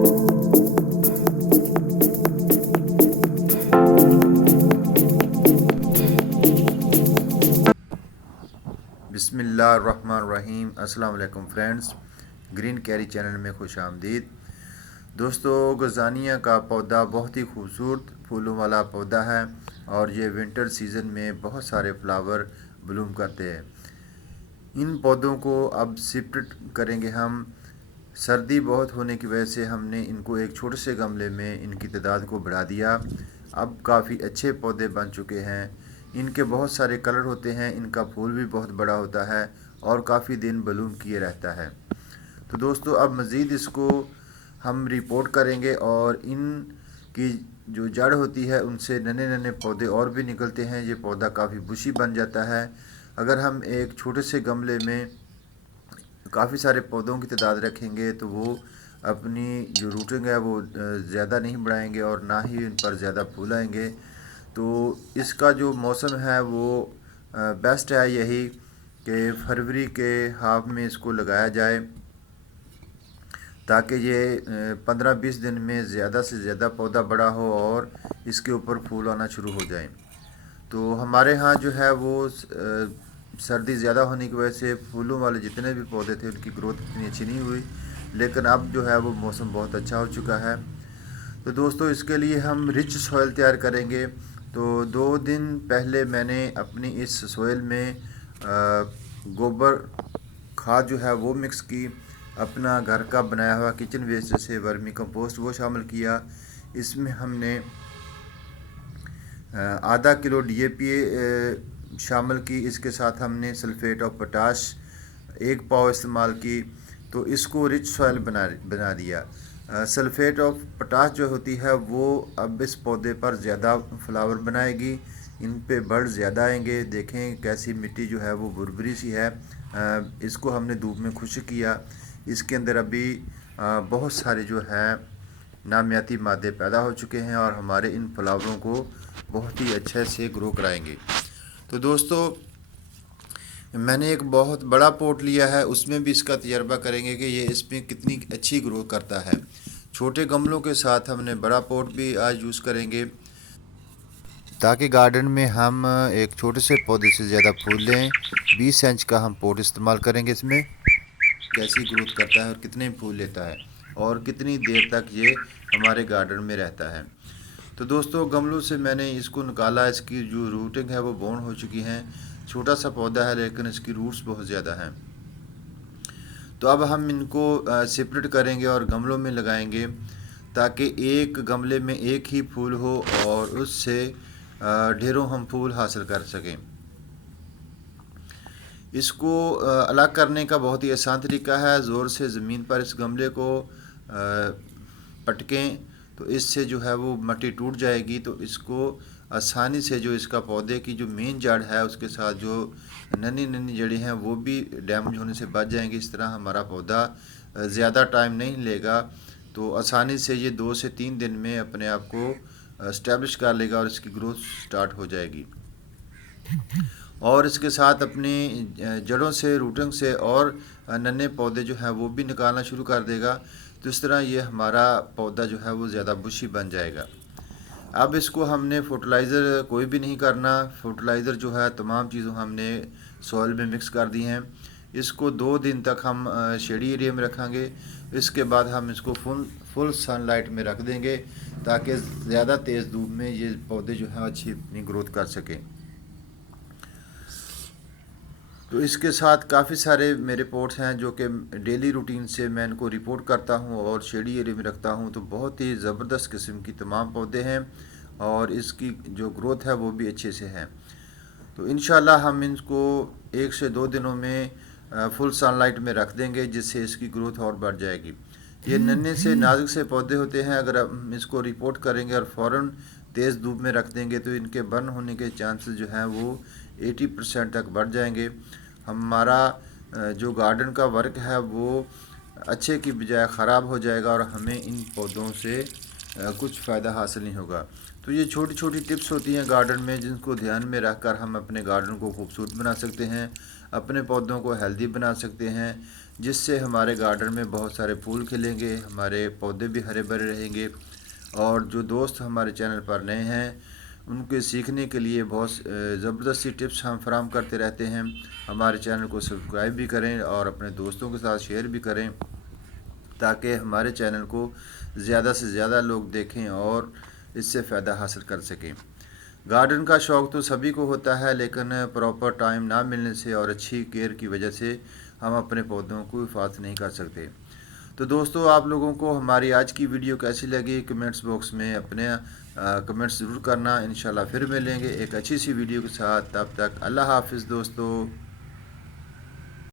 बिस्मिल्लाहिर्रहमानिर्रहीम। अस्सलाम वालेकुम फ्रेंड्स, ग्रीन कैरी चैनल में खुश आमदीद। दोस्तों, गज़ानिया का पौधा बहुत ही खूबसूरत फूलों वाला पौधा है और ये विंटर सीज़न में बहुत सारे फ्लावर ब्लूम करते हैं। इन पौधों को अब शिफ्ट करेंगे हम। सर्दी बहुत होने की वजह से हमने इनको एक छोटे से गमले में इनकी तादाद को बढ़ा दिया। अब काफ़ी अच्छे पौधे बन चुके हैं। इनके बहुत सारे कलर होते हैं, इनका फूल भी बहुत बड़ा होता है और काफ़ी दिन ब्लूम किए रहता है। तो दोस्तों, अब मज़ीद इसको हम रिपोर्ट करेंगे और इन की जो जड़ होती है उनसे नन्हे नन्हे पौधे और भी निकलते हैं। ये पौधा काफ़ी बुशी बन जाता है। अगर हम एक छोटे से गमले में काफ़ी सारे पौधों की तादाद रखेंगे तो वो अपनी जो रूटिंग है वो ज़्यादा नहीं बढ़ाएंगे और ना ही इन पर ज़्यादा फूल आएंगे। तो इसका जो मौसम है वो बेस्ट है यही कि फरवरी के हाफ में इसको लगाया जाए, ताकि ये 15-20 दिन में ज़्यादा से ज़्यादा पौधा बड़ा हो और इसके ऊपर फूल आना शुरू हो जाए। तो हमारे यहाँ जो है वो सर्दी ज़्यादा होने की वजह से फूलों वाले जितने भी पौधे थे उनकी ग्रोथ इतनी अच्छी नहीं हुई, लेकिन अब जो है वो मौसम बहुत अच्छा हो चुका है। तो दोस्तों, इसके लिए हम रिच सॉइल तैयार करेंगे। तो 2 दिन पहले मैंने अपनी इस सॉइल में गोबर खाद जो है वो मिक्स की, अपना घर का बनाया हुआ किचन वेस्ट से वर्मी कंपोस्ट वो शामिल किया। इसमें हमने आधा किलो DAP शामिल की। इसके साथ हमने सल्फेट ऑफ पोटाश 1 पाव इस्तेमाल की। तो इसको रिच सॉइल बना दिया। सल्फेट ऑफ पोटाश जो होती है वो अब इस पौधे पर ज़्यादा फ्लावर बनाएगी, इन पे बड़ ज़्यादा आएंगे। देखें कैसी मिट्टी जो है वो बुरबुरी सी है। इसको हमने धूप में खुश्क किया। इसके अंदर अभी बहुत सारे जो है नामियाती मादे पैदा हो चुके हैं और हमारे इन फ्लावरों को बहुत ही अच्छे से ग्रो कराएंगे। तो दोस्तों, मैंने एक बहुत बड़ा पॉट लिया है, उसमें भी इसका तजर्बा करेंगे कि ये इसमें कितनी अच्छी ग्रो करता है। छोटे गमलों के साथ हमने बड़ा पॉट भी आज यूज़ करेंगे, ताकि गार्डन में हम एक छोटे से पौधे से ज़्यादा फूल लें। 20 इंच का हम पॉट इस्तेमाल करेंगे। इसमें कैसी ग्रोथ करता है और कितने फूल लेता है और कितनी देर तक ये हमारे गार्डन में रहता है। तो दोस्तों, गमलों से मैंने इसको निकाला। इसकी जो रूटिंग है वो बाउंड हो चुकी हैं। छोटा सा पौधा है लेकिन इसकी रूट्स बहुत ज़्यादा हैं। तो अब हम इनको सेपरेट करेंगे और गमलों में लगाएंगे, ताकि एक गमले में एक ही फूल हो और उससे ढेरों हम फूल हासिल कर सकें। इसको अलग करने का बहुत ही आसान तरीका है। ज़ोर से ज़मीन पर इस गमले को पटकें तो इससे जो है वो मिट्टी टूट जाएगी। तो इसको आसानी से जो इसका पौधे की जो मेन जड़ है उसके साथ जो नन्ही नन्ही जड़ें हैं वो भी डैमेज होने से बच जाएंगी। इस तरह हमारा पौधा ज़्यादा टाइम नहीं लेगा। तो आसानी से ये 2 से 3 दिन में अपने आप को इस्टेब्लिश कर लेगा और इसकी ग्रोथ स्टार्ट हो जाएगी। और इसके साथ अपनी जड़ों से, रूटिंग से और नन्हे पौधे जो हैं वो भी निकालना शुरू कर देगा। तो इस तरह ये हमारा पौधा जो है वो ज़्यादा बुशी बन जाएगा। अब इसको हमने फर्टिलाइज़र कोई भी नहीं करना। फर्टिलाइज़र जो है तमाम चीज़ों हमने सॉइल में मिक्स कर दी हैं। इसको 2 दिन तक हम शेडी एरिया में रखेंगे। इसके बाद हम इसको फुल सनलाइट में रख देंगे, ताकि ज़्यादा तेज़ धूप में ये पौधे जो हैं अच्छी अपनी ग्रोथ कर सकें। तो इसके साथ काफ़ी सारे मेरे पॉट्स हैं जो कि डेली रूटीन से मैं इनको रिपोर्ट करता हूँ और शेडी एरिया में रखता हूँ। तो बहुत ही ज़बरदस्त किस्म की तमाम पौधे हैं और इसकी जो ग्रोथ है वो भी अच्छे से है। तो इंशाल्लाह हम इनको 1 से 2 दिनों में फुल सनलाइट में रख देंगे, जिससे इसकी ग्रोथ और बढ़ जाएगी। ये नन्हे से नाजुक से पौधे होते हैं। अगर हम इसको रिपोर्ट करेंगे और फ़ौरन तेज़ धूप में रख देंगे तो इनके बर्न होने के चांसेस जो हैं वो 80% तक बढ़ जाएंगे। हमारा जो गार्डन का वर्क है वो अच्छे की बजाय ख़राब हो जाएगा और हमें इन पौधों से कुछ फ़ायदा हासिल नहीं होगा। तो ये छोटी छोटी टिप्स होती हैं गार्डन में, जिनको ध्यान में रखकर हम अपने गार्डन को खूबसूरत बना सकते हैं, अपने पौधों को हेल्दी बना सकते हैं। जिससे हमारे गार्डन में बहुत सारे फूल खिलेंगे, हमारे पौधे भी हरे भरे रहेंगे। और जो दोस्त हमारे चैनल पर नए हैं उनके सीखने के लिए बहुत ज़बरदस्त सी टिप्स हम फराहम करते रहते हैं। हमारे चैनल को सब्सक्राइब भी करें और अपने दोस्तों के साथ शेयर भी करें, ताकि हमारे चैनल को ज़्यादा से ज़्यादा लोग देखें और इससे फ़ायदा हासिल कर सकें। गार्डन का शौक़ तो सभी को होता है, लेकिन प्रॉपर टाइम ना मिलने से और अच्छी केयर की वजह से हम अपने पौधों को हिफाजत नहीं कर सकते। तो दोस्तों, आप लोगों को हमारी आज की वीडियो कैसी लगी कमेंट्स बॉक्स में अपने कमेंट्स ज़रूर करना। इंशाल्लाह फिर मिलेंगे एक अच्छी सी वीडियो के साथ। तब तक अल्लाह हाफ़िज़ दोस्तों।